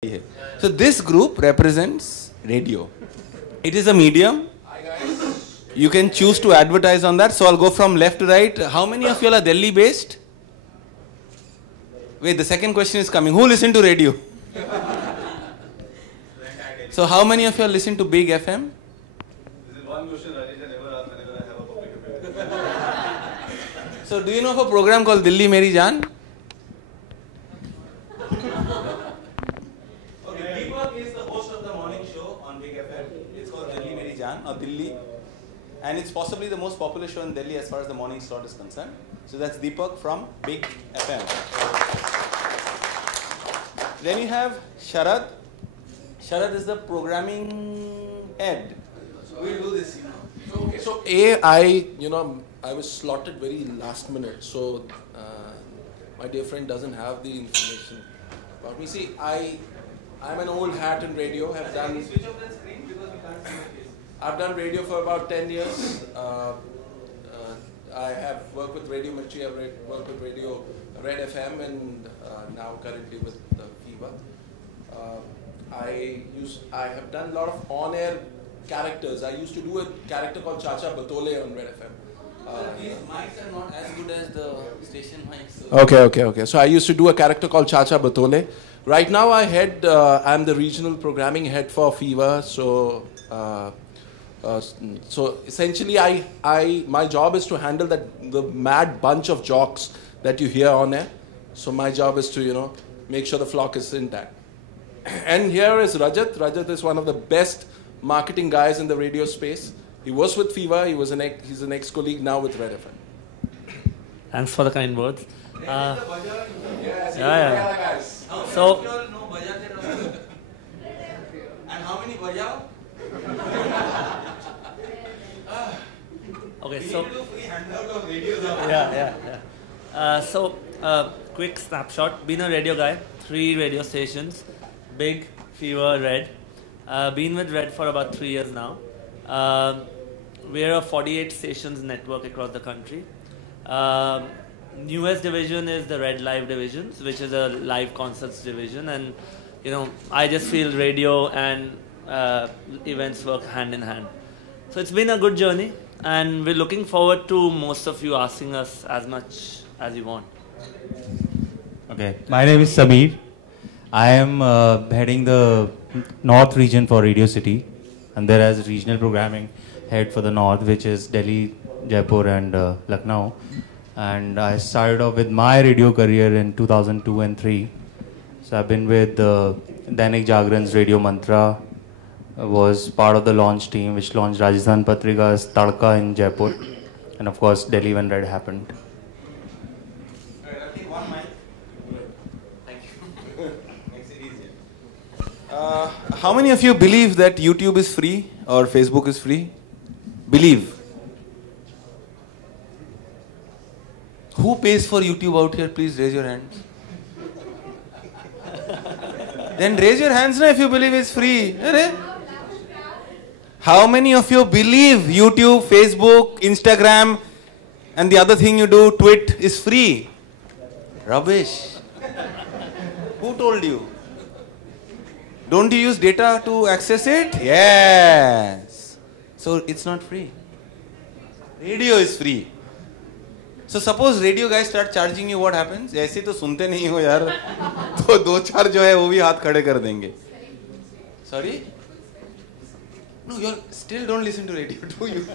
So this group represents radio. It is a medium. You can choose to advertise on that. So I'll go from left to right. How many of you are Delhi based? Wait, the second question is coming. Who listen to radio? So how many of you are listen to Big FM? This is one question Rajesh never asked whenever I have a public opinion. So do you know of a program called Delhi Meri Jaan? Is the host of the morning show on Big FM. It's called Delhi Meri Jaan or Delhi, and it's possibly the most popular show in Delhi as far as the morning slot is concerned. So that's Deepak from Big FM. Then you have Sharad. Sharad is the programming head. We'll do this, So I was slotted very last minute. So my dear friend doesn't have the information about me. See, I'm an old hat in radio. Switch off the screen because we can't see your face. I've done radio for about 10 years. I have worked with Radio Mirchi, I've worked with Radio Red FM, and now currently with Fever. I have done a lot of on-air characters. I used to do a character called Chacha Batole on Red FM. These mics are not as good as the station mics. So. Okay. So I used to do a character called Chacha Batole. Right now I'm the regional programming head for Fever. So essentially my job is to handle the mad bunch of jocks that you hear on air. So my job is to, make sure the flock is intact. And here is Rajat. Rajat is one of the best marketing guys in the radio space. He was with Fever. He's an ex-colleague now with Red FM. Thanks for the kind words. Yeah. So, and how many bajao? okay, We so need to do free handout of radios. Quick snapshot. Been a radio guy, 3 radio stations, Big, Fever, Red. Been with Red for about 3 years now. We're a 48 stations network across the country. Newest division is the Red Live division, which is a live concerts division, and I just feel radio and events work hand in hand. So it's been a good journey, and we're looking forward to most of you asking us as much as you want. Okay, my name is Sameer. I am heading the North region for Radio City, and there as regional programming head for the North, which is Delhi, Jaipur, and Lucknow. And I started off with my radio career in 2002 and 3. So I've been with Dainik Jagran's Radio Mantra, was part of the launch team which launched Rajasthan Patrika's Tadka in Jaipur, and of course Delhi when Red happened. Alright, I'll take one mic. Thank you. Makes it easier. How many of you believe that YouTube is free or Facebook is free? Believe. Who pays for YouTube out here? Please raise your hands. Then raise your hands now if you believe it's free. How many of you believe YouTube, Facebook, Instagram, and the other thing you do, Twit, is free? Rubbish. Who told you? Don't you use data to access it? Yes. So it's not free. Radio is free. So suppose radio guys start charging you, what happens? ऐसे तो सुनते नहीं हो यार, तो 2-4 जो है वो भी हाथ खड़े कर देंगे. Sorry? No, you still don't listen to radio, do you?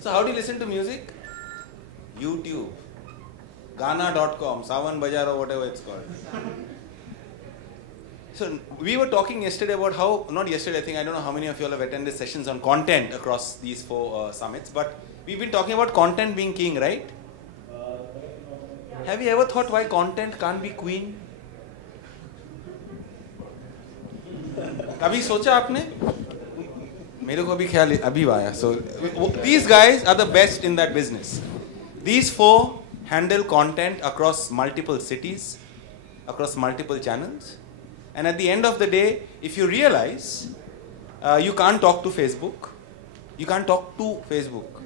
So how do you listen to music? YouTube, Gaana.com, Sawan Bazaar or whatever it's called. So we were talking yesterday about how, not yesterday, I think, I don't know how many of you all have attended sessions on content across these 4 summits, but we've been talking about content being king, right? Have you ever thought why content can't be queen? कभी सोचा आपने? मेरे को अभी ख्याल अभी आया. So these guys are the best in that business. These 4 handle content across multiple cities, across multiple channels, and at the end of the day, if you realize you can't talk to Facebook, you can't talk to Facebook,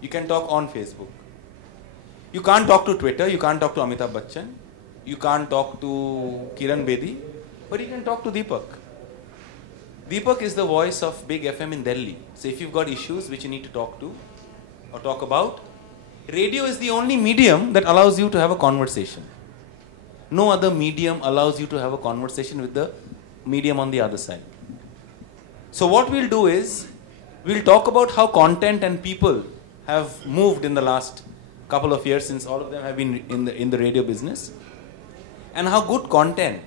you can talk on Facebook. You can't talk to Twitter, you can't talk to Amitabh Bachchan, you can't talk to Kiran Bedi, But you can talk to Deepak. Deepak is the voice of big FM in Delhi. So if you've got issues which you need to talk to or talk about, radio is the only medium that allows you to have a conversation. No other medium allows you to have a conversation with the medium on the other side. So what we'll do is, we'll talk about how content and people have moved in the last couple of years, since all of them have been in the radio business, and how good content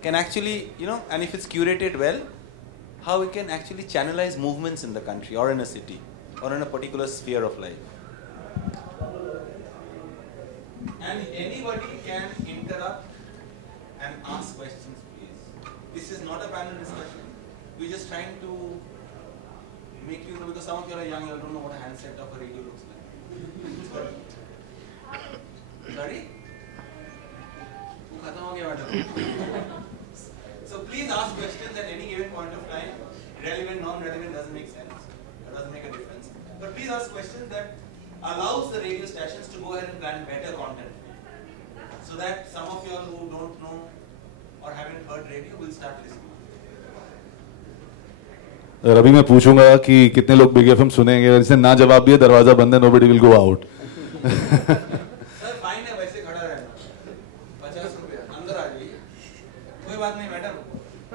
can actually, and if it's curated well, how it can actually channelize movements in the country or in a city or in a particular sphere of life. And anybody can interrupt and ask questions, please. This is not a panel discussion. We're just trying to make you know, because some of you are young, you don't know what a handset of a radio looks like. Sorry? So please ask questions at any given point of time. Relevant, non-relevant doesn't make sense. It doesn't make a difference. But please ask questions that allows the radio stations to go ahead and plan better content. So that some of you all who don't know or haven't heard radio will start listening. अभी मैं पूछूंगा कि कितने लोग big FM सुनेंगे, अगर इसने ना जवाब दिया दरवाजा बंद है, nobody will go out. Sir fine है, वैसे खड़ा रहना, 50 रुपया अंदर आ जाइए, कोई बात नहीं madam,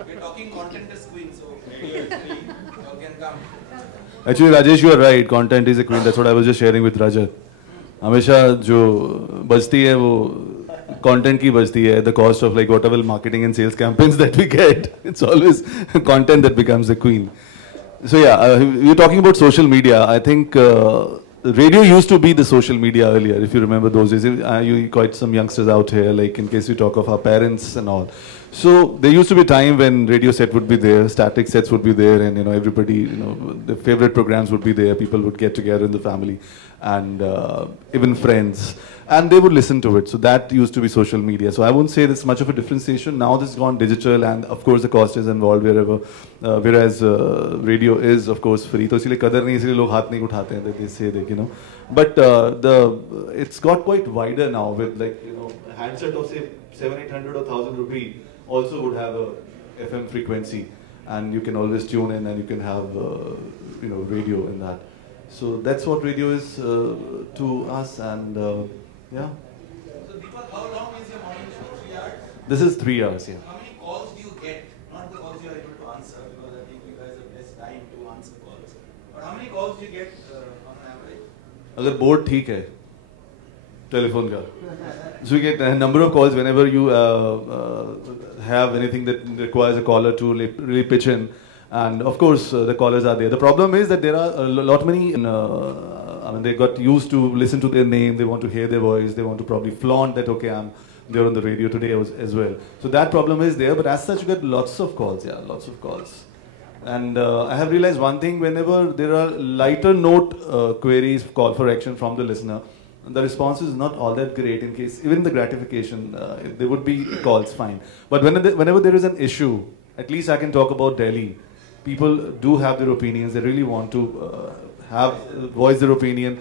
we're talking content is queen, so you can come. Actually Rajesh, you are right, content is a queen. That's what I was just sharing with Rajat. हमेशा जो बचती है वो content की बचती है, the cost of like whatever marketing and sales campaigns that we get, it's always content that becomes the queen. So yeah, we're talking about social media. I think radio used to be the social media earlier, if you remember those days. You quite some youngsters out here, like in case we talk of our parents and all. So there used to be a time when radio set would be there, static sets would be there, and everybody, the favorite programs would be there. People would get together in the family, and even friends, and they would listen to it. So that used to be social media. So I wouldn't say there's much of a differentiation. Now this has gone digital, and of course the cost is involved wherever. Whereas radio is of course free. So इसलिए कदर नहीं, इसलिए लोग हाथ नहीं उठाते हैं. They say that but it's got quite wider now with like handset of say 700-800 or 1,000 rupee also would have a FM frequency, and you can always tune in, and you can have radio in that. So that's what radio is to us, and yeah. So Deepak, how long is your morning show? 3 hours? This is 3 hours, yeah. How many calls do you get? Not the calls you are able to answer, because I think you guys have less time to answer calls. But how many calls do you get on an average? अगर board ठीक है telephone का. So you get a number of calls whenever you have anything that requires a caller to really pitch in, and of course the callers are there. The problem is that there are a lot many. They got used to listen to their name. They want to hear their voice. They want to probably flaunt that. Okay, I'm there on the radio today as well. So that problem is there. But as such, you get lots of calls. Yeah, lots of calls. And I have realized one thing: whenever there are lighter note queries, call for action from the listener, the response is not all that great. In case even the gratification, there would be calls, fine. But whenever there is an issue, at least I can talk about Delhi. People do have their opinions. They really want to voice their opinion,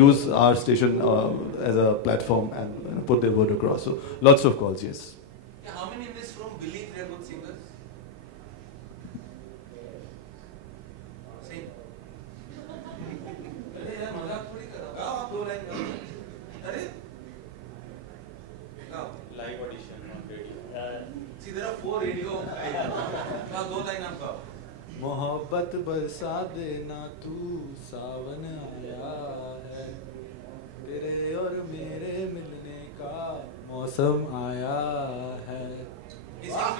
use our station as a platform, and put their word across. So lots of calls, yes. Yeah, how many in this room believe they are good singers? Sing. अरे यार मजाक थोड़ी कर रहा हूँ. गाओ आप 2 line गाओ. अरे गाओ. Live audition on radio. See, there are 4 radio. गाओ 2 लाइन आप गाओ. मोहब्बत बरसा देना तू, सावन आया है, तेरे और मेरे मिलने का मौसम आया है. आप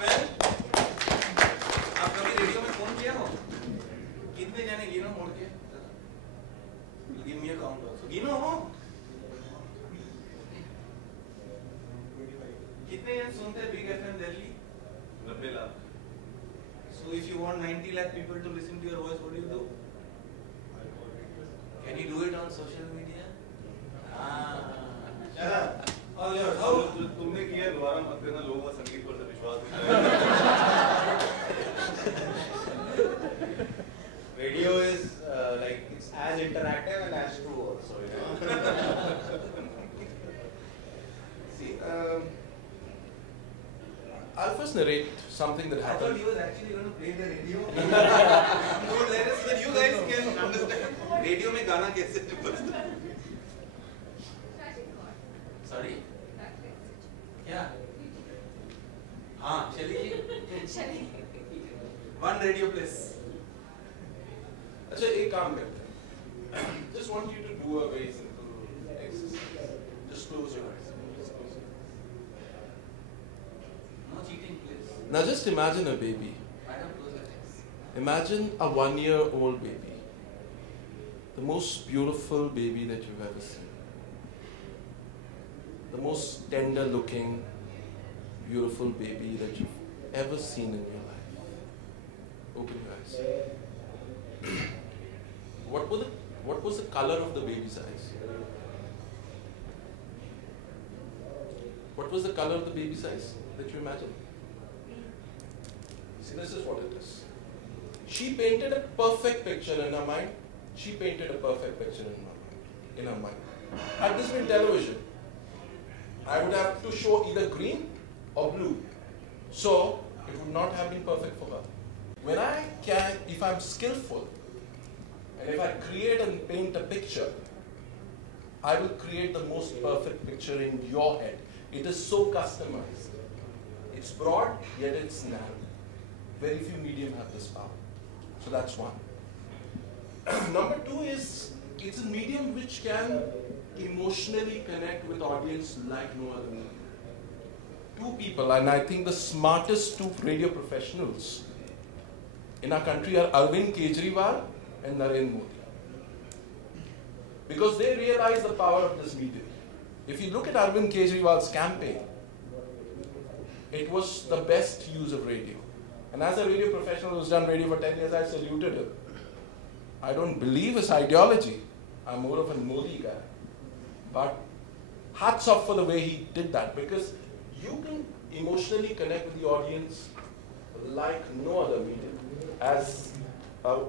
कभी रेडियो में फोन किया हो? कितने जाने गिनो मोड़ के? Give me a count also. गिनो हो? कितने जन सुनते big FM Delhi? 90 lakh. So if you want 90 lakh people to listen to your voice, what do you do? Can you do it on social media? All yours. How? तुमने किया, दोबारा मत करना. लोगों का संगीत पर विश्वास नहीं. Radio is it's as interactive and as true also. See, I'll first just narrate something that I happened. thought he was actually going to play the radio. So let us, you guys can understand. Radio में गाना कैसे बजता है? Sorry? क्या? हाँ, चलिए. One radio please. अच्छा एक काम करते हैं. Just want you to do a very simple exercise. Just close your eyes. No cheating please. Now just imagine a baby. Madam, close your eyes. Imagine a 1-year-old baby. The most beautiful baby that you've ever seen. The most tender looking, beautiful baby that you've ever seen in your life. Open your eyes. What was the color of the baby's eyes? What was the color of the baby's eyes that you imagine? See, this is what it is. She painted a perfect picture in her mind. She painted a perfect picture in her mind. Had this been television, I would have to show either green or blue. So, it would not have been perfect for her. When if I'm skillful, and if I create and paint a picture, I will create the most perfect picture in your head. It is so customized. It's broad, yet it's narrow. Very few medium have this power. So that's one. Number two is, it's a medium which can emotionally connect with audience like no other medium. Two people, and I think the smartest two radio professionals in our country are Arvind Kejriwal and Narendra Modi. Because they realize the power of this medium. If you look at Arvind Kejriwal's campaign, it was the best use of radio. And as a radio professional who's done radio for 10 years, I saluted him. I don't believe his ideology. I'm more of a Modi guy. But hats off for the way he did that, because you can emotionally connect with the audience like no other medium. As I'm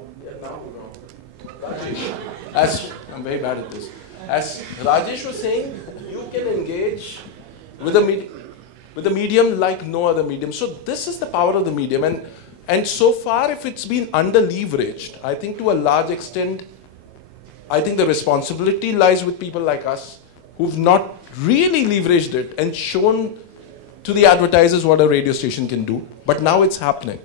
very bad at this. As Rajesh was saying, you can engage with a medium like no other medium. So this is the power of the medium. And so far, if it's been under-leveraged, I think to a large extent, I think the responsibility lies with people like us who've not really leveraged it and shown to the advertisers what a radio station can do. But now it's happening.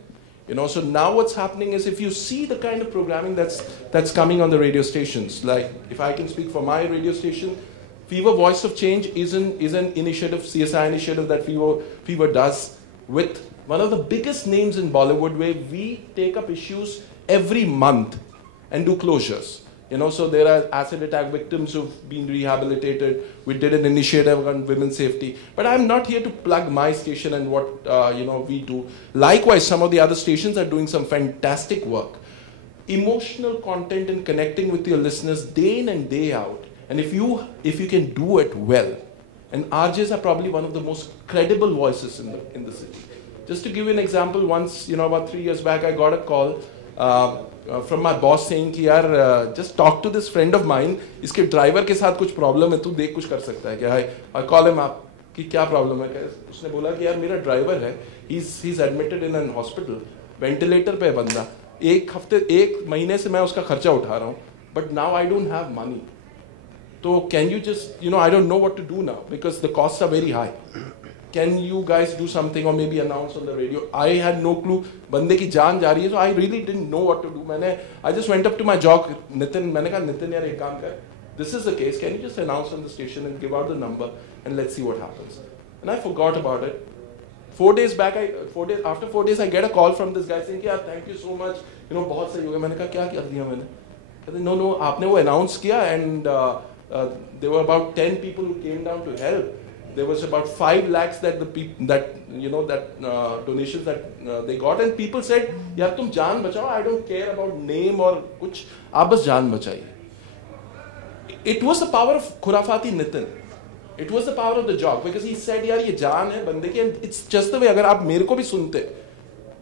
So now what's happening is, if you see the kind of programming that's coming on the radio stations, like if I can speak for my radio station, Fever Voice of Change is an initiative, CSI initiative that Fever does with one of the biggest names in Bollywood, where we take up issues every month and do closures. So there are acid attack victims who've been rehabilitated. We did an initiative on women's safety. But I'm not here to plug my station and what we do. Likewise, some of the other stations are doing some fantastic work. Emotional content and connecting with your listeners day in and day out. And if you can do it well, and RJs are probably one of the most credible voices in the city. Just to give you an example, once, about 3 years back, I got a call from my boss saying कि यार just talk to this friend of mine, इसके driver के साथ कुछ problem है, तू देख कुछ कर सकता है क्या? I call him up कि क्या problem है? उसने बोला कि यार मेरा driver है, he's admitted in an hospital, ventilator पे है बंदा, एक महीने से मैं उसका खर्चा उठा रहा हूँ, but now I don't have money. So can you just, I don't know what to do now because the costs are very high. Can you guys do something or maybe announce on the radio? I had no clue. बंदे की जान जा रही है, so I really didn't know what to do. I just went up to my jock, Nitin. मैंने कहा Nitin यार एक काम कर. This is the case. Can you just announce on the station and give out the number and let's see what happens? And I forgot about it. 4 days back, after 4 days, I get a call from this guy saying, "Yeah, thank you so much. बहुत सही हो गया." मैंने कहा क्या कर दिया मैंने? कहते no, आपने वो announce किया and there were about 10 people who came down to help. There was about 5 lakhs that the people donations that they got, and people said, "यार तुम जान बचाओ. I don't care about name or कुछ. आप बस जान बचाइए." It was the power of Khurafati Nitin. It was the power of the job because he said, "यार ये जान है बंदे की." And it's just the way. अगर आप मेरे को भी सुनते,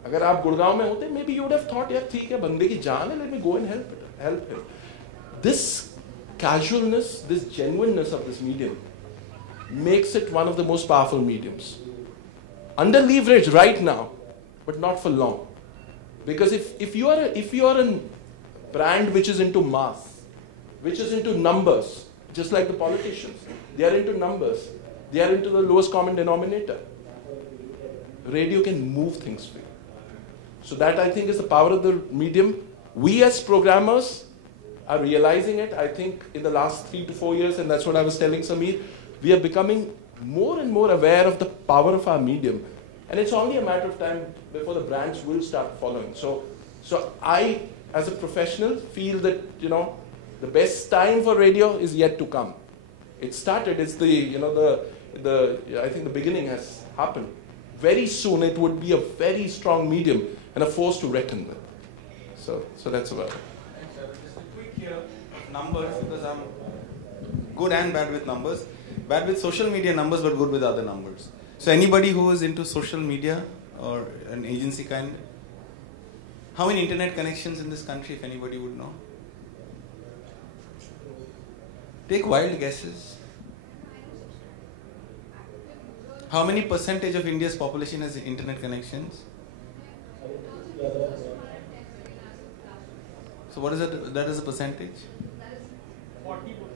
अगर आप गुड़गांव में होते, maybe you would have thought, "यार ठीक है बंदे की जान है. Let me go and help him." This casualness, this genuineness of this medium makes it one of the most powerful mediums. under-leveraged right now, but not for long. Because if you are a brand which is into mass, which is into numbers, just like the politicians, they are into numbers, they are into the lowest common denominator. Radio can move things for you. So that, I think, is the power of the medium. We as programmers are realizing it, I think, in the last 3 to 4 years, and that's what I was telling Sameer. We are becoming more and more aware of the power of our medium. And it's only a matter of time before the brands will start following. So I, as a professional, feel that, you know, the best time for radio is yet to come. It started, it's the, you know, I think the beginning has happened. Very soon it would be a very strong medium and a force to reckon with. So that's about it. Just a quick here of numbers, because I'm good and bad with numbers. Bad with social media numbers, but good with other numbers. So anybody who is into social media or an agency kind, how many internet connections in this country, if anybody would know? Take wild guesses. How many percentage of India's population has internet connections? So what is that as a percentage? 40%.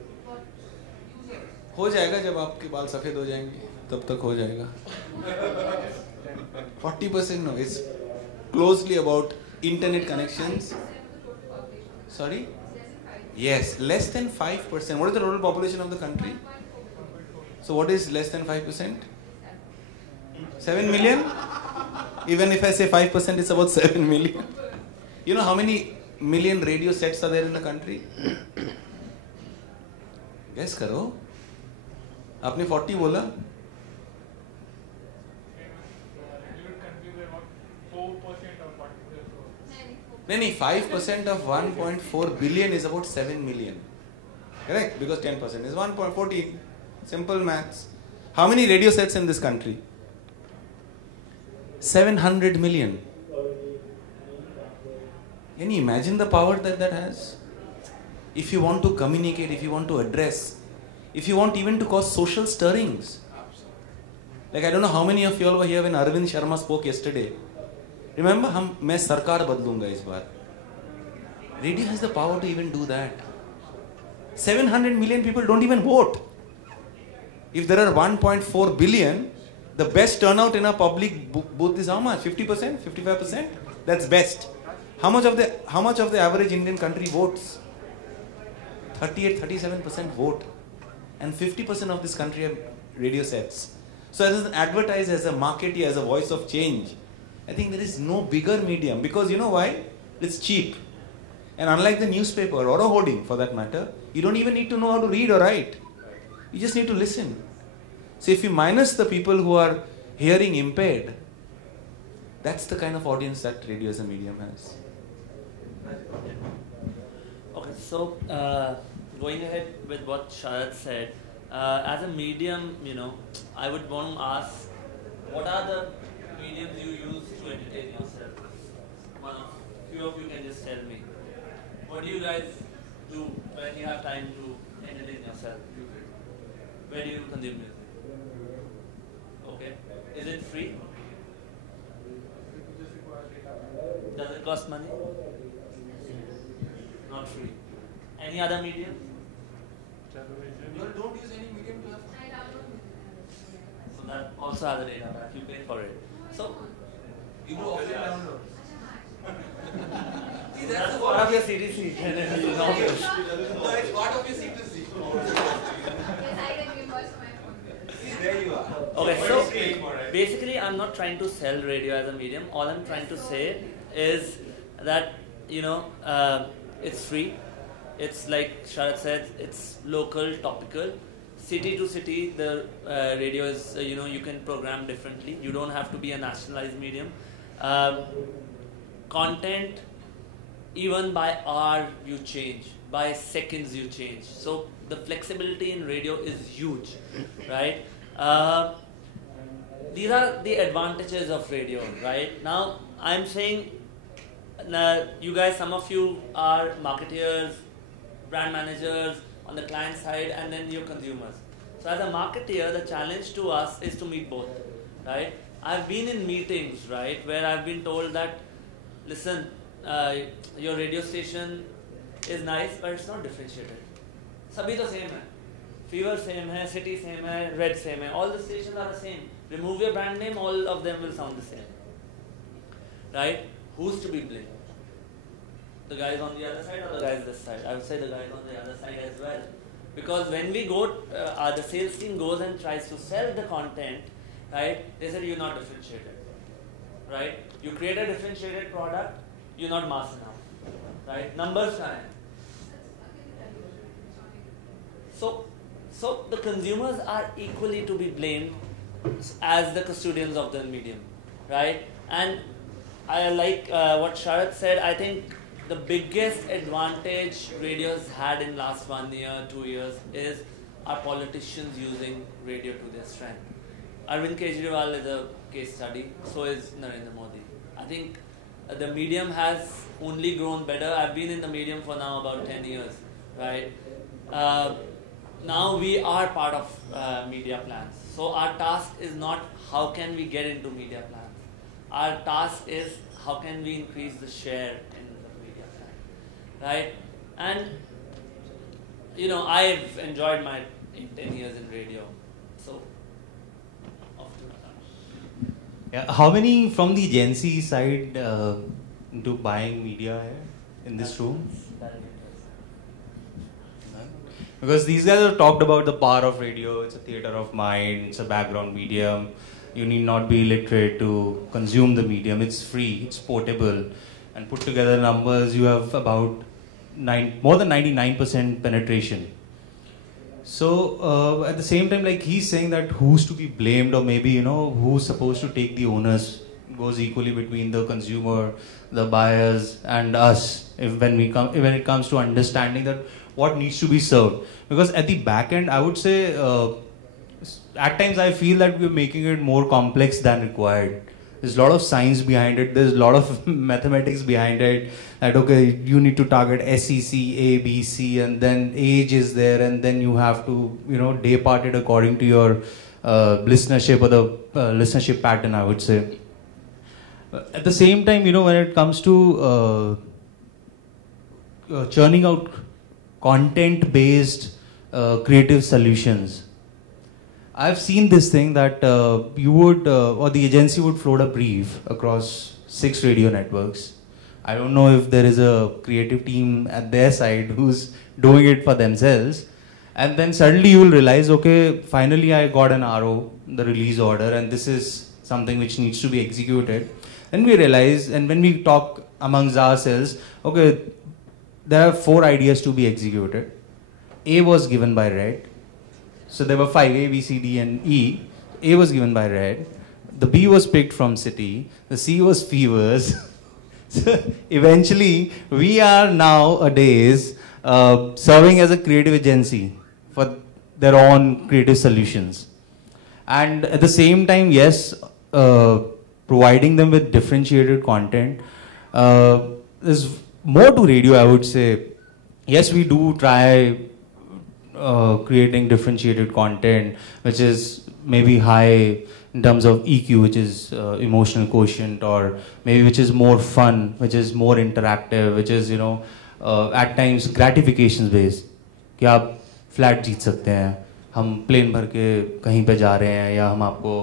हो जाएगा जब आपके बाल सफेद हो जाएंगे तब तक हो जाएगा. 40% no, it's closely about internet connections. Sorry? Yes, less than 5%. What is the total population of the country? So what is less than 5%? 7 million? Even if I say 5%, it's about 7 million. You know how many million radio sets are there in the country? Guess करो. आपने 40 बोला? नहीं 5% of 1.4 billion is about 7 million. Correct? Because 10% is 1.14. Simple maths. How many radio sets in this country? 700 million. Can you imagine the power that has? If you want to communicate, if you want to address, if you want even to cause social stirrings. Like I don't know how many of you all were here when Arvind Sharma spoke yesterday. Remember, मैं सरकार बदलूंगा इस बार. Radio has the power to even do that. 700 million people don't even vote. If there are 1.4 billion, the best turnout in a public booth is how much? 50%? 55%? That's best. How much of the average Indian country votes? 38-37% vote. And 50% of this country have radio sets. So as an advertiser, as a marketer, as a voice of change, I think there is no bigger medium. Because you know why? It's cheap. And unlike the newspaper or a hoarding for that matter, you don't even need to know how to read or write. You just need to listen. So if you minus the people who are hearing impaired, that's the kind of audience that radio as a medium has. Okay, so going ahead with what Sharad said, as a medium, you know, I would want to ask, what are the mediums you use to entertain yourself? Few of you can just tell me. What do you guys do when you have time to entertain yourself? Where do you consume music? Okay. Is it free? Does it cost money? Not free. Any other medium? You don't use any medium to have fun. So that also has a data pack. You pay for it. So you do offline downloads. See, that's part of your CTC. No, it's part of your C2C. There you are. Okay, so basically I'm not trying to sell radio as a medium. All I'm trying to say is that, you know, it's free. It's like Sharad said, it's local, topical. City to city, the radio is, you know, you can program differently. You don't have to be a nationalized medium. Content, even by hour you change, by seconds you change. So the flexibility in radio is huge, right? These are the advantages of radio, right? Now I'm saying, you guys, some of you are marketeers, brand managers on the client side, and then you're consumers. So as a marketeer, the challenge to us is to meet both, right? I've been in meetings, right, where I've been told that, listen, your radio station is nice, but it's not differentiated. Sabhi to same hai. Fever same hai, city same hai, red same hai. All the stations are the same. Remove your brand name, all of them will sound the same. Right? Who's to be blamed? The guys on the other side or the guys this side? I would say the guys on the other side as well. Because when we go, the sales team goes and tries to sell the content, right? They said you're not differentiated, right? You create a differentiated product, you're not mass enough, right? Numbers are. So the consumers are equally to be blamed as the custodians of the medium, right? And I like what Sharath said. I think the biggest advantage radio's had in last 1 year, 2 years is our politicians using radio to their strength. Arvind Kejriwal is a case study, so is Narendra Modi. I think the medium has only grown better. I've been in the medium for now about 10 years, right? Now we are part of media plans. So our task is not how can we get into media plans. Our task is how can we increase the share in the media plan, right? And you know, I've enjoyed my 10 years in radio. So off to the Yeah, how many from the Gen Z side do buying media here in this room? Because these guys have talked about the power of radio. It's a theater of mind. It's a background medium. You need not be literate to consume the medium. It's free. It's portable. And put together numbers, you have about more than 99% penetration. So at the same time, like he's saying that who's to be blamed, or maybe, you know, who's supposed to take the onus goes equally between the consumer, the buyers, and us. When it comes to understanding that what needs to be served. Because at the back end, I would say, at times I feel that we're making it more complex than required. There's a lot of science behind it. There's a lot of mathematics behind it. That, okay, you need to target SEC, A, B, C, and then age is there, and then you have to, you know, day part it according to your listenership or the listenership pattern, I would say. At the same time, you know, when it comes to churning out content-based creative solutions, I've seen this thing that you would, or the agency would float a brief across 6 radio networks. I don't know if there is a creative team at their side who's doing it for themselves. And then suddenly you will realize, okay, finally I got an RO, the release order, and this is something which needs to be executed. And we realize, and when we talk amongst ourselves, okay, there are 4 ideas to be executed. A was given by Red. So there were 5, A, B, C, D, and E. A was given by Red. The B was picked from City. The C was Fevers. So eventually, we are nowadays serving as a creative agency for their own creative solutions. And at the same time, yes, providing them with differentiated content. There's more to radio, I would say. Yes, we do try creating differentiated content, which is maybe high in terms of EQ, which is emotional quotient, or maybe which is more fun, which is more interactive, which is, you know, at times gratifications based. कि आप flat जीत सकते हैं, हम plane भर के कहीं पे जा रहे हैं, या हम आपको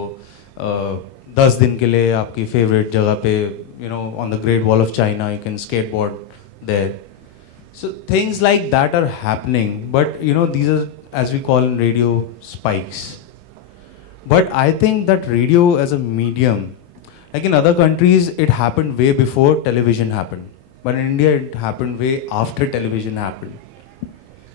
10 दिन के लिए आपकी फेवरेट जगह पे, you know, on the Great Wall of China, you can skateboard there. So things like that are happening, but you know, these are, as we call in radio, spikes. But I think that radio as a medium, like in other countries, it happened way before television happened. But in India, it happened way after television happened.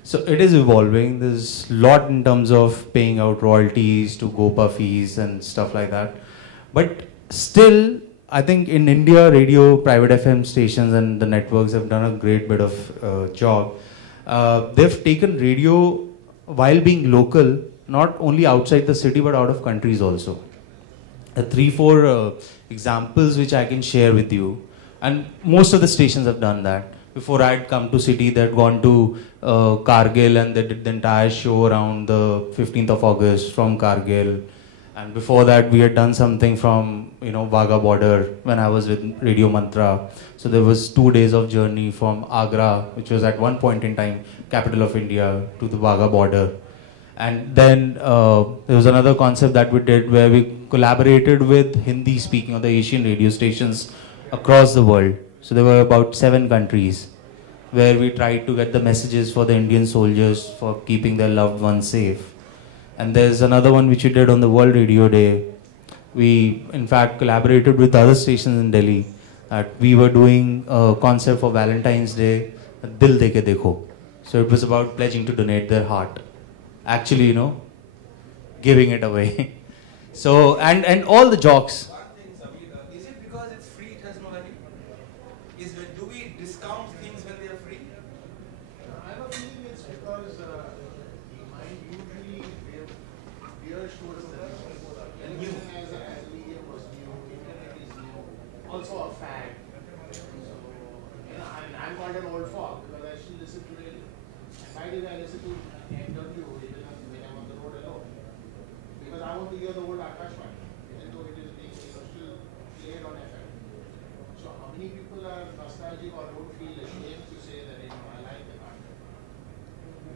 So it is evolving. There's a lot in terms of paying out royalties to GoPa fees and stuff like that. But still, I think in India, radio, private FM stations and the networks have done a great bit of job. They've taken radio while being local, not only outside the city, but out of countries also. 3-4 examples which I can share with you. And most of the stations have done that. Before I'd come to city, they'd gone to Kargil and they did the entire show around the 15th of August from Kargil. And before that, we had done something from, Wagah border when I was with Radio Mantra. So there was 2 days of journey from Agra, which was at one point in time capital of India, to the Wagah border. And then there was another concept that we did where we collaborated with Hindi speaking or the Asian radio stations across the world. So there were about 7 countries where we tried to get the messages for the Indian soldiers for keeping their loved ones safe. And there's another one which we did on the World Radio Day. We, in fact, collaborated with other stations in Delhi. We were doing a concert for Valentine's Day, Dil De Ke Dekho. So it was about pledging to donate their heart. Actually, giving it away. So, and all the jokes. Is it because it's free, it has no value? Do we discount things when they are free? I have a feeling it's because the mind usually veers towards the new. As medium was new, internet is new, also a fad. So, I'm called an old fog because I still listen to radio. Why did I listen to NW when I'm on the road alone? Because I want to hear the old Akashvani, even though it is being still played on FM. So how many people are nostalgic or don't feel ashamed to say that I like the content?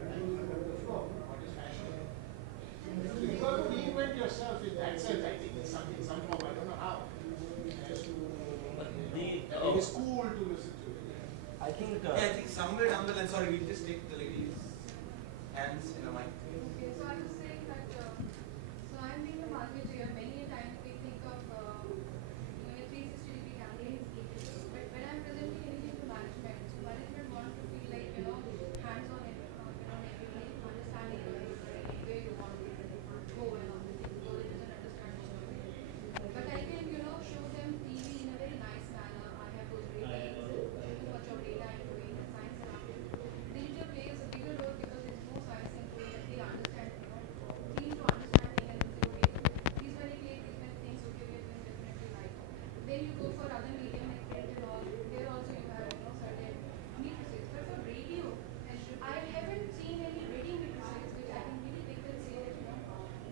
And you go with the flow. What is fashion? So you got to reinvent yourself in that sense. I think it's something, some form. I don't know how. As to, it is cool to listen to it. I think somewhere down the line. Sorry, we'll just take the lady's hands in a mic. Okay, so I was saying that, so I'm being a marketer. Many a time we think of, a 360-degree campaign, but when I'm presenting anything to management, so management wants to feel like, hands-on, maybe understanding where you want to go and all the things, so they doesn't understand the story. But I can, show them TV in a very nice manner. I have those ratings, too much of data I'm doing, and science around it. Digital plays a bigger role because there's no science in doing that they understand, team to understand things and say, okay, these many plays, these many things, okay, we are doing definitely right. Then you go for other medium like print and all, there also you have, certain matrices. But for radio, I haven't seen any rating matrices which I can really take and say that,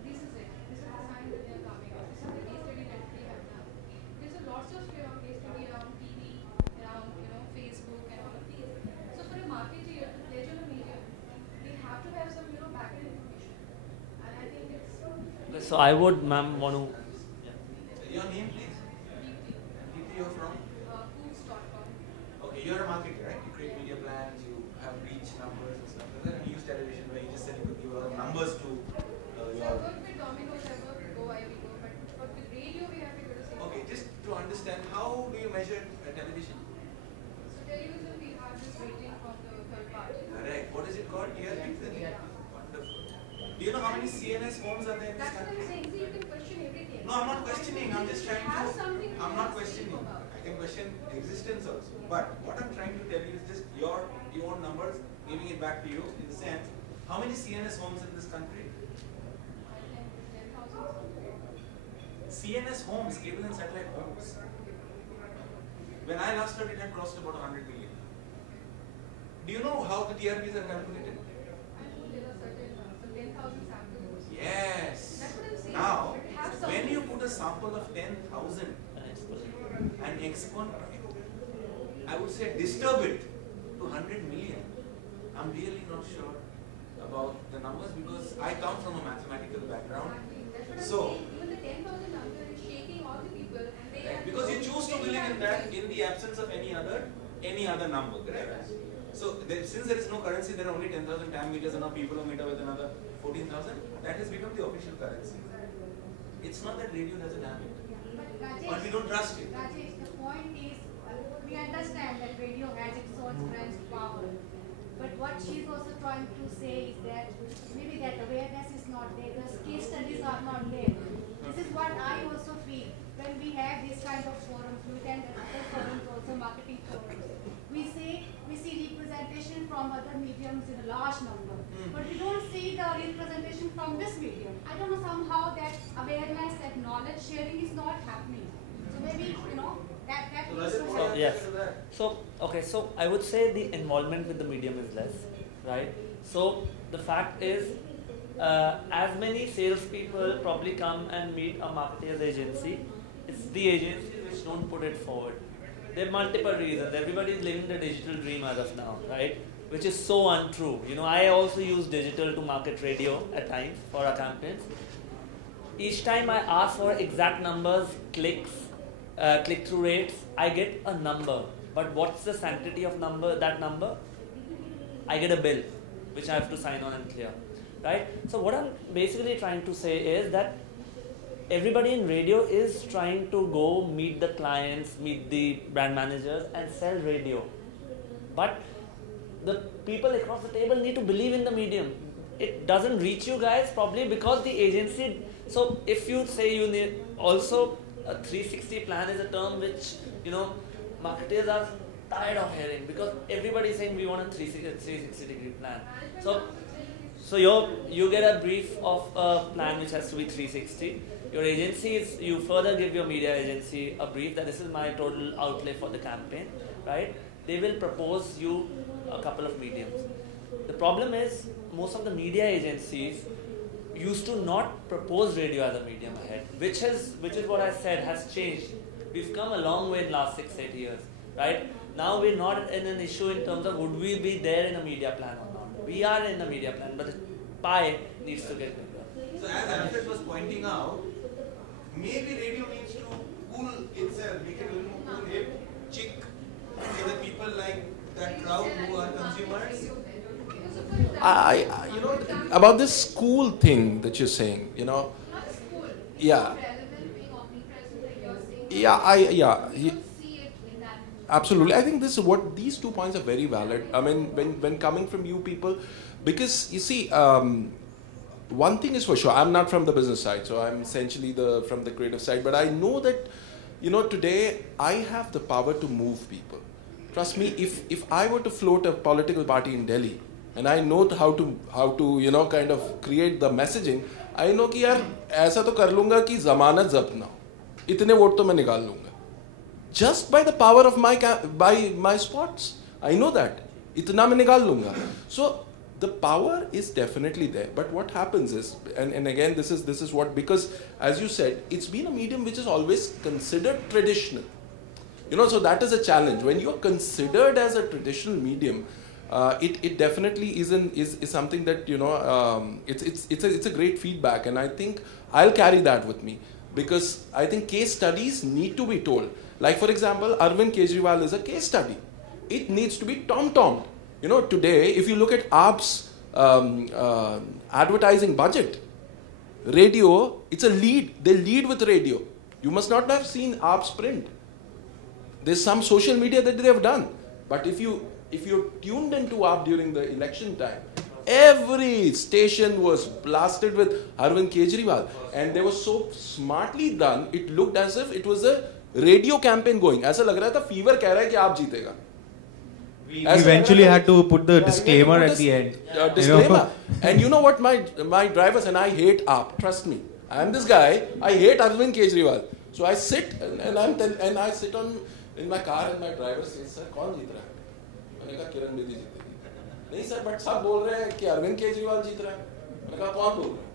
this is it. This is the sign that they are coming out. This is the case study that they have done. There's a lots of case study around TV, around, Facebook and all of these. So for a marketer to pledge on a medium, they have to have some, backend information. And I think it's Okay, so I would, ma'am, want to. Your name, please. Deepti, you're from? Hues.com. Okay, you're a marketer, right? You create media plans, you have reach numbers and stuff like that, and you use television where you just said you could give a lot of numbers to So I your. work with Domino's, I work with Go, Go, but with radio we have to go to same. Okay, just to understand, how do you measure television? So television we have this rating from the third party. Correct. What is it called? TRP? Wonderful. Do you know how many CNS homes are there in this That's what I'm country? saying. See, you can question everything. No, I'm not questioning. I'm just trying Have to. something I'm to not speak questioning. about. I can question existence also. But what I'm trying to tell you is just your own numbers, giving it back to you in the sense, how many CNS homes in this country? I think 10,000. CNS homes, cable and satellite homes. When I last heard, it had crossed about 100 million. Do you know how the TRPs are calculated? I know there are certain, so 10,000 samples. Yes. That's what I'm saying. Now, But have when something. you put a sample of 10,000 and I would say disturb it to 100 million, I'm really not sure about the numbers because I come from a mathematical background. That's what I'm So, saying. Even the 10,000 number is shaking all the people, and they right, have because you choose to believe in that in. in the absence of any other number, correct? So since there is no currency, there are only 10,000 time meters and now people who meter with another 14,000. That has become the official currency. It's not that radio doesn't have it, but we don't trust it. Rajesh, the point is, we understand that radio has its own strength, power. But what she's also trying to say is that maybe that awareness is not there, the case studies are not there. This is what I also feel when we have this kind of forums, we attend other forums also, marketing forums. We see representation from other mediums in a large number, but we don't see the representation from this medium. I don't know, somehow that awareness, that knowledge sharing is not happening. So maybe, that needs to happen. Yes. So I would say the involvement with the medium is less, right? So the fact is, as many salespeople probably come and meet a marketer's agency, it's the agencies which don't put it forward. There are multiple reasons. Everybody is living the digital dream as of now, right? Which is so untrue. You know, I also use digital to market radio at times for our campaigns. Each time I ask for exact numbers, clicks, click-through rates, I get a number. But what's the sanctity of that number? I get a bill, which I have to sign on and clear, right? So what I'm basically trying to say is that everybody in radio is trying to go meet the clients, meet the brand managers and sell radio. But the people across the table need to believe in the medium. It doesn't reach you guys probably because the agency, so if you say you need, also a 360 plan is a term which, you know, marketers are tired of hearing because everybody is saying we want a 360 degree plan. So you get a brief of a plan which has to be 360. Your agencies, you further give your media agency a brief that this is my total outlay for the campaign, right? They will propose you a couple of mediums. The problem is most of the media agencies used to not propose radio as a medium ahead, which is what I said has changed. We've come a long way in the last 6-8 years, right? Now we're not in an issue in terms of would we be there in a media plan or not. We are in a media plan, but the pie needs to get bigger. So as Alfred was pointing out, maybe radio needs to cool itself, make it a little more cool, hip, chic, so that people like that crowd who are consumers. You know, about this school thing that you're saying, you know. Not school. Yeah. Relevant, being omnipresent, like you're saying. See it in that. Absolutely. I think these 2 points are very valid. I mean, when coming from you people, because you see, one thing is for sure, I'm not from the business side, so I'm essentially from the creative side, but I know that, you know, today I have the power to move people. Trust me, if I were to float a political party in Delhi, and I know how to you know, kind of create the messaging, I know कि यार ऐसा तो कर लूँगा कि ज़मानत ज़ब्त ना हो, इतने वोट तो मैं निकाल लूँगा, just by the power of my spots. I know that, इतना मैं निकाल लूँगा. So the power is definitely there, but what happens is, and again this is what, because as you said, it's been a medium which is always considered traditional. You know, so that is a challenge. When you are considered as a traditional medium, it definitely is something that, you know, it's a great feedback, and I think I'll carry that with me, because I think case studies need to be told. Like for example, Arvind Kejriwal is a case study. It needs to be tom-tommed. You know, today if you look at AAP's advertising budget, radio, it's a lead. They lead with radio. You must not have seen AAP's print. There's some social media that they have done, but if you're tuned into AAP during the election time, every station was blasted with Arvind Kejriwal, and they were so smartly done. It looked as if it was a radio campaign going. ऐसा लग रहा था fever कह रहा है कि आप जीतेगा. We eventually had to put the disclaimer at the end. Disclaimer. And you know what my drivers, and I hate AAP, trust me. I am this guy, I hate Arvind Kejriwal. So I sit and I sit in my car and my driver says, sir, कौन जीत रहा है? मैंने कहा किरण बेदी जीतेगी. नहीं sir, but सब बोल रहे हैं कि अरविंद केजरीवाल जीत रहा है. मैंने कहा कौन बोल रहा है?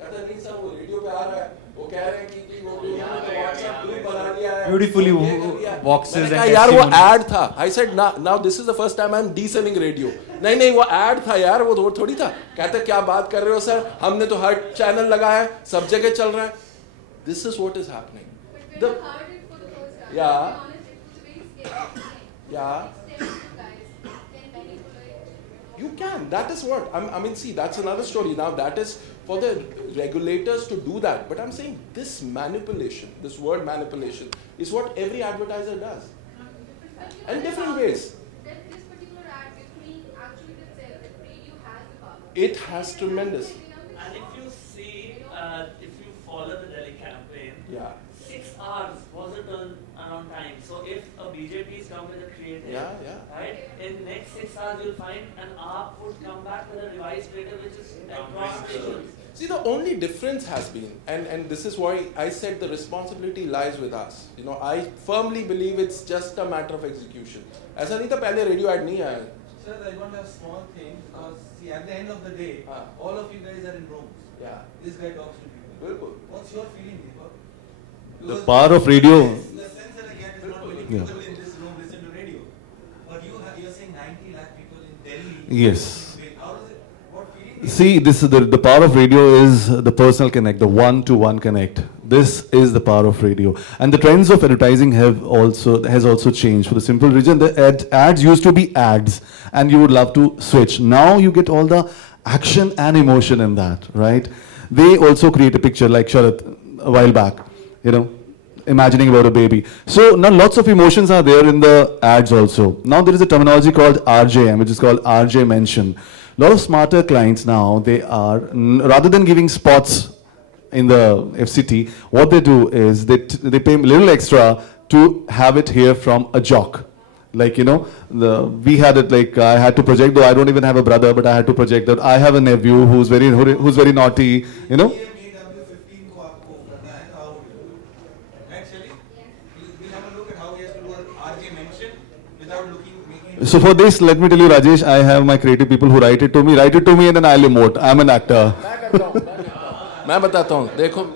कहता है नहीं सर, वो रेडियो पे आ रहा है. वो कह रहे हैं कि वो WhatsApp ग्रुप बना लिया है. Beautifully boxes and यार वो ad था. I said now this is the first time I'm de-selling radio. नहीं वो ad था यार, वो थोड़ी था. कहते क्या बात कर रहे हो सर? हमने तो हर चैनल लगाया है, सब जगह चल रहा है. This is what is happening. Yeah. Yeah. You can. That is what. I mean, see, that's another story. Now, that is for the regulators to do that. But I'm saying this manipulation, this word manipulation, is what every advertiser does. And different ways. This particular ad gives me actually that says that radio has the power. It has tremendous. And if you see, if you follow the Delhi campaign, Yeah. 6 hours was it done around time. So if a BJP is come with a creative, right, in next 6 hours you'll find an AAP would come back with a revised creative which is across stations. See, the only difference has been, and this is why I said the responsibility lies with us. You know, I firmly believe it's just a matter of execution. ऐसा नहीं था पहले radio ad नहीं आया, Sir, I want a small thing because see, at the end of the day, all of you guys are in rooms. Yeah. This guy talks to people. Bilkul. What's your feeling, Deepak? The power of radio. The sense that I get is not many people in this room listen to radio. But you're saying 90 lakh people in Delhi. Yes. How does it? What feeling? See, this is the power of radio is the personal connect, the one-to-one connect. This is the power of radio, and the trends of advertising has also changed. For the simple reason, the ads used to be ads, and you would love to switch. Now you get all the action and emotion in that, right? They also create a picture like Sharat a while back, you know, imagining about a baby. So now lots of emotions are there in the ads also. Now there is a terminology called RJM, which is called RJ mention. A lot of smarter clients now, they are, rather than giving spots in the FCT, what they do is they pay a little extra to have it here from a jock. Like, you know, we had it like, I had to project, though I don't even have a brother, but I had to project that I have a nephew who's very naughty, you know. So for this, let me tell you, Rajesh, I have my creative people who write it to me, and then I'll emote. I'm an actor. मैं बताता हूँ, देखो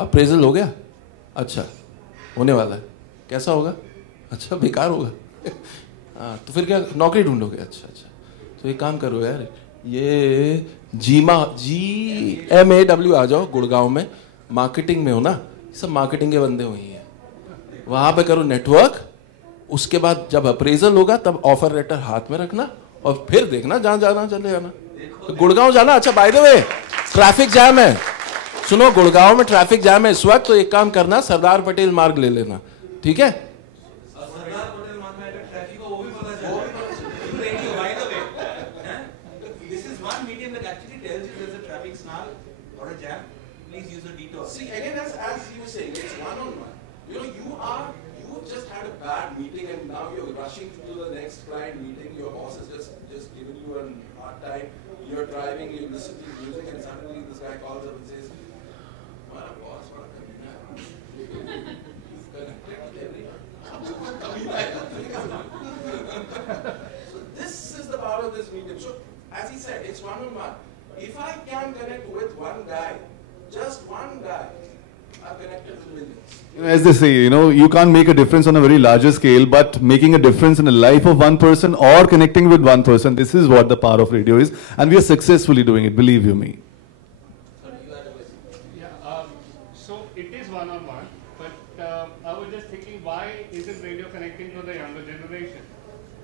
appraisal हो गया, अच्छा होने वाला है, कैसा होगा, अच्छा बेकार होगा, हाँ तो फिर क्या नौकरी ढूंढोगे, अच्छा तो एक काम करो यार, ये GMAW आ जाओ गुड़गांव में, मार्केटिंग में हो ना, सब मार्केटिंग के बंदे वही हैं, वहाँ पे करो नेटवर्क, उसके बाद जब अप्रेजल होगा तब ऑफर लेटर हाथ में रखना और फिर देखना जहाँ जाना चले जाना। तो गुड़गांव जाना, अच्छा bye the way traffic jam है, सुनो गुड़गांव में ट्रैफिक जैम है इस वक्त, तो एक काम करना सरदार पटेल मार्ग ले लेना, ठीक है? सरदार पटेल मार्ग में ट्रैफिक को वो भी पता चला, radio by the way, this is one medium that actually tells you there is a traffic snail और a jam, please use a detour. See again as you were saying, it's one on one. You know, you just had a bad meeting and now you're rushing to the next client meeting. Your boss has just given you a hard time. You're driving, you listen to music, and suddenly this guy calls up and says, "What a boss, what a kamina." He's connected with everyone. So this is the power of this medium. So as he said, it's one on one. If I can connect with one guy, just one guy, I've connected with millions. As they say, you know, you can't make a difference on a very larger scale, but making a difference in the life of one person or connecting with one person, this is what the power of radio is, and we are successfully doing it, believe you me. So it is one-on-one, but I was just thinking, why isn't radio connecting to the younger generation?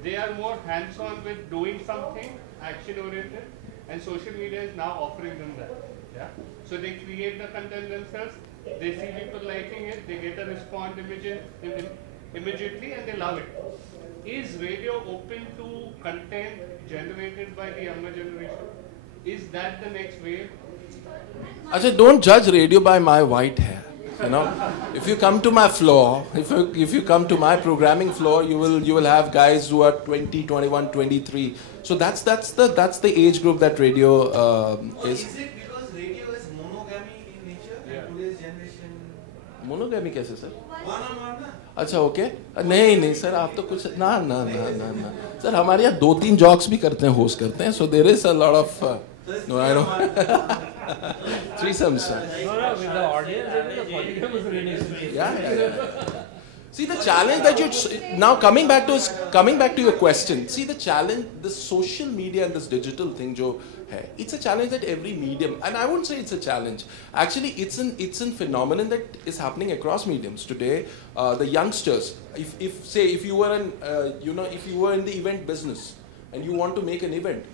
They are more hands-on with doing something, action-oriented, and social media is now offering them that. Yeah? So they create the content themselves, they see people liking it, they get a response immediately, and they love it. Is radio open to content generated by the younger generation? Is that the next wave? Achha, don't judge radio by my white hair. You know, if you come to my floor, if you come to my programming floor, you will have guys who are 20, 21, 23. So that's the age group that radio is. Is it because radio is monogamy in nature and today's generation? Monogamy कैसे sir? One on one ना? अच्छा okay, नहीं sir आप तो कुछ ना sir हमारे यहाँ 2-3 जॉक्स भी करते हैं, होस्ट करते हैं, so there is a lot of no I know threesomes. No, with the audience, the polygram is really Yeah. See the challenge that you now coming back to your question. See the challenge, the social media and this digital thing, jo hai, it's a challenge that every medium, and I won't say it's a challenge. Actually, it's an phenomenon that is happening across mediums today. The youngsters, if you were in the event business and you want to make an event,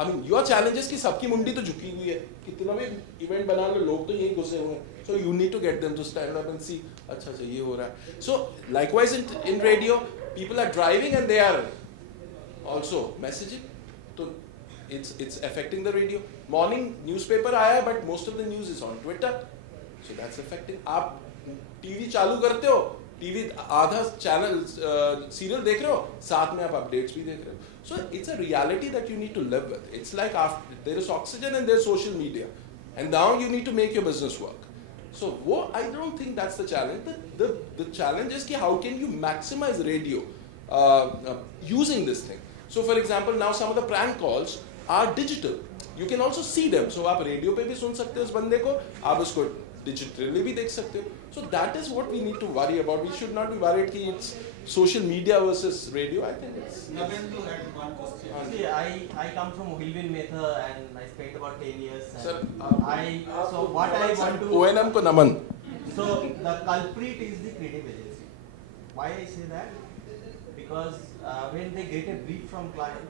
I mean, your challenge is कि सबकी मुंडी तो झुकी हुई है, कितना भी event बना लो, लोग तो यहीं घुसे हुए हैं. So you need to get them to stand up and see, अच्छा ये हो रहा है. So likewise in radio, people are driving and they are also messaging. So it's affecting the radio. Morning newspaper आया है, but most of the news is on Twitter. So that's affecting. आप TV चालू करते हो, TV आधा channel serial देख रहे हो, साथ में आप updates भी देख रहे हो. So it's a reality that you need to live with. It's like there is oxygen and there's social media. And now you need to make your business work. So I don't think that's the challenge. The challenge is how can you maximize radio using this thing. So for example, now some of the prank calls are digital. You can also see them. So आप radio पे भी सुन सकते हो उस बंदे को, आप उसको digitally भी देख सकते हो. So that is what we need to worry about. We should not be worried कि it's social media versus radio. I think it's. Navendu had one question. See, I come from Hilvin Metha and I spent about 10 years. And Sir, so what I want to. ONM को नमन. So the culprit is the creative agency. Why I say that? Because when they get a brief from client,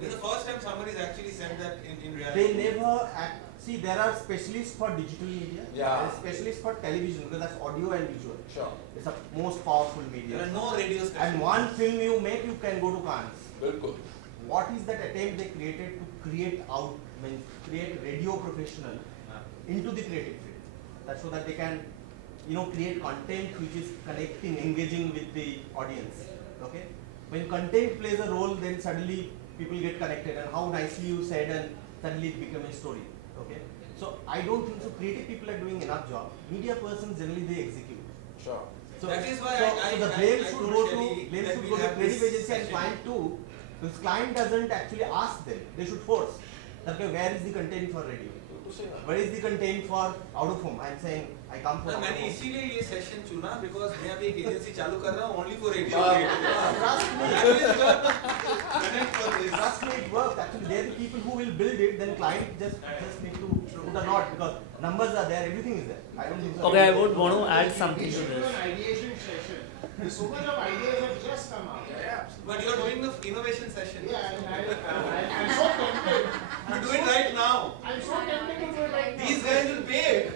This is the first time somebody has actually said that in reality. they never see. There are specialists for digital media. There are specialists for television because that's audio and visual. Sure. It's the most powerful media. There are no radio stations. And one film you make, you can go to Cannes. बिल्कुल. What is that attempt they created to create radio professional into the creative field? That's so that they can, create content which is connecting, engaging with the audience. Okay. When content plays a role, then suddenly people get connected. And how nicely you said, and suddenly it becomes a story. Okay. So I don't think so. Creative people are doing enough job. Media persons generally they execute. Sure. So that is why so the blame should go to creative agency and client too. Because client doesn't actually ask them. They should force. Okay, where is the content for radio? Where is the content for out of home? I'm saying I come from. मैंने इसीलिए ये session चुना because मैं अभी एक agency चालू कर रहा हूँ only for radio. Trust me. Trust me, it works. Actually, they're the people who will build it. Then client just need to put a nod because numbers are there, everything is there. I don't think so. Okay, I would want to add something to We should do this. an ideation session. There's so much of ideas have just come out. But you're doing the innovation session. Yeah, I'm so tempted. You do it right now. I'm so tempted to do it right now. These guys will pay.